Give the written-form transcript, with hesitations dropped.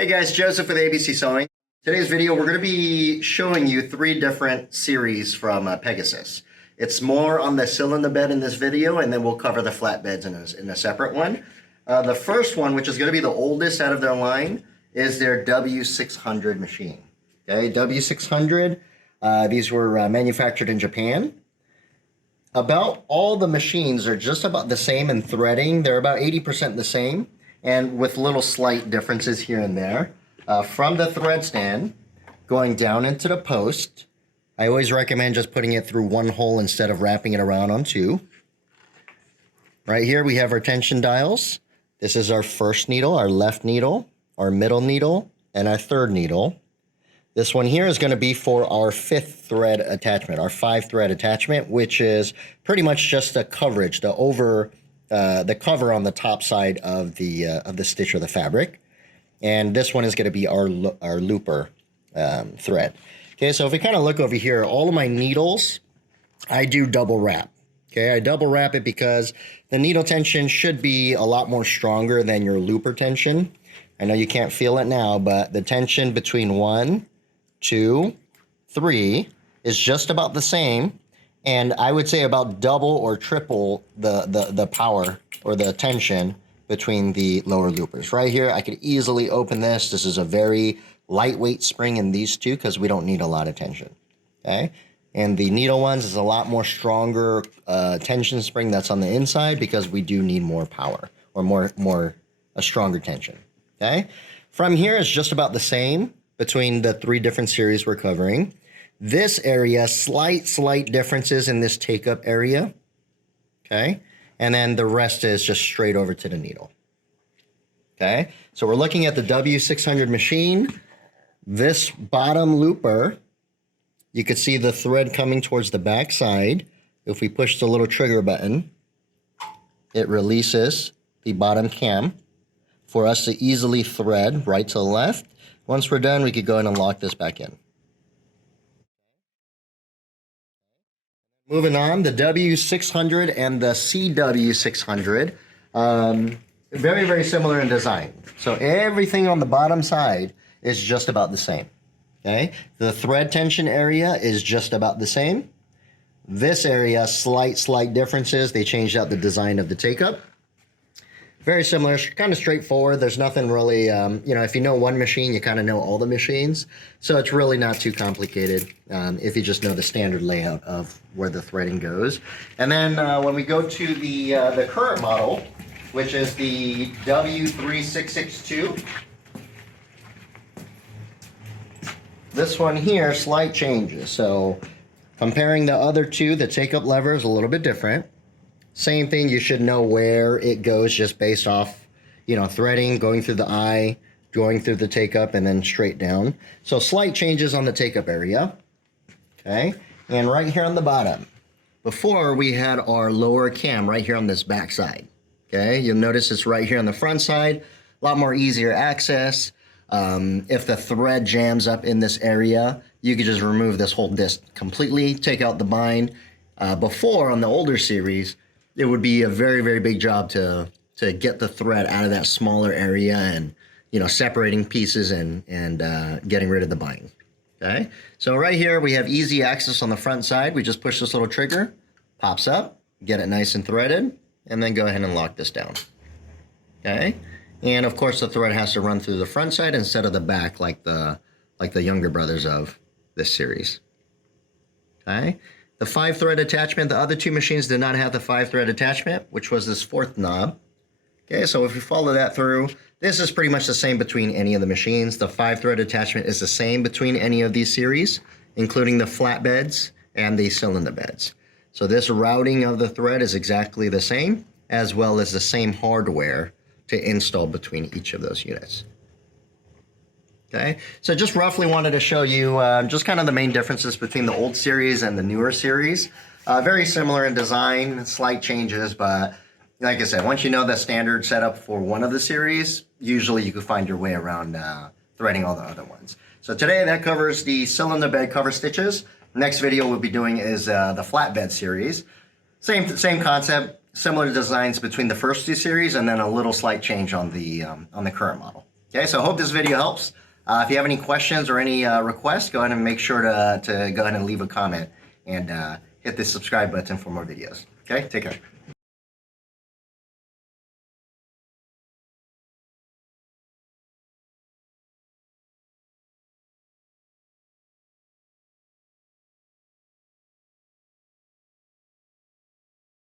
Hey guys, Joseph with ABC Sewing. Today's video, we're going to be showing you 3 different series from Pegasus. It's more on the cylinder bed in this video, and then we'll cover the flatbeds in a separate one. The first one, which is going to be the oldest out of their line, is their W600 machine. Okay, W600, these were manufactured in Japan. About all the machines are just about the same in threading. They're about 80% the same, and with little slight differences here and there. From the thread stand, going down into the post, I always recommend just putting it through one hole instead of wrapping it around on 2. Right here we have our tension dials. This is our first needle, our left needle, our middle needle, and our third needle. This one here is going to be for our 5th thread attachment, our 5-thread attachment, which is pretty much just the coverage, the cover on the top side of the stitch or the fabric. And this one is going to be our looper thread. Okay, so if we kind of look over here, all of my needles, I do double wrap. Okay, I double wrap it because the needle tension should be a lot more stronger than your looper tension. I know you can't feel it now, but the tension between 1, 2, 3 is just about the same. And I would say about double or triple the power or the tension between the lower loopers. Right here, I could easily open this. This is a very lightweight spring in these two because we don't need a lot of tension, okay? And the needle ones is a lot more stronger tension spring that's on the inside because we do need more power or a stronger tension, okay? From here, it's just about the same between the 3 different series we're covering. This area, slight differences in this take-up area, okay? And then the rest is just straight over to the needle, okay? So we're looking at the W600 machine. This bottom looper, you can see the thread coming towards the back side. If we push the little trigger button, it releases the bottom cam for us to easily thread right to left. Once we're done, we could go ahead and lock this back in. Moving on, the W600 and the CW600, very, very similar in design. So everything on the bottom side is just about the same, okay? The thread tension area is just about the same. This area, slight differences. They changed out the design of the take-up. Very similar, kind of straightforward. There's nothing really, if you know one machine, you kind of know all the machines. So it's really not too complicated if you just know the standard layout of where the threading goes. And then when we go to the current model, which is the W3600P, this one here, slight changes. So comparing the other two, the take-up lever is a little bit different. Same thing, you should know where it goes just based off, threading, going through the eye, going through the take-up, and then straight down. So slight changes on the take-up area, okay? And right here on the bottom, before we had our lower cam right here on this back side, okay? You'll notice it's right here on the front side, a lot more easier access. If the thread jams up in this area, you could just remove this whole disc completely, take out the bind. Before, on the older series, it would be a very, very big job to get the thread out of that smaller area and, separating pieces and getting rid of the bind, okay? So right here, we have easy access on the front side. We just push this little trigger, pops up, get it nice and threaded, and then go ahead and lock this down, okay? And of course, the thread has to run through the front side instead of the back like the younger brothers of this series, okay? The 5-thread attachment, the other 2 machines did not have the 5-thread attachment, which was this 4th knob. Okay, so if you follow that through, this is pretty much the same between any of the machines. The 5-thread attachment is the same between any of these series, including the flatbeds and the cylinder beds. So this routing of the thread is exactly the same, as well as the same hardware to install between each of those units. Okay, so just roughly wanted to show you just kind of the main differences between the old series and the newer series. Very similar in design, slight changes, but like I said, once you know the standard setup for one of the series, usually you can find your way around threading all the other ones. So today that covers the cylinder bed cover stitches. Next video we'll be doing is the flatbed series. Same concept, similar designs between the first 2 series, and then a little slight change on the current model. Okay, so I hope this video helps. If you have any questions or any requests, go ahead and make sure to go ahead and leave a comment and hit the subscribe button for more videos. Okay, take care.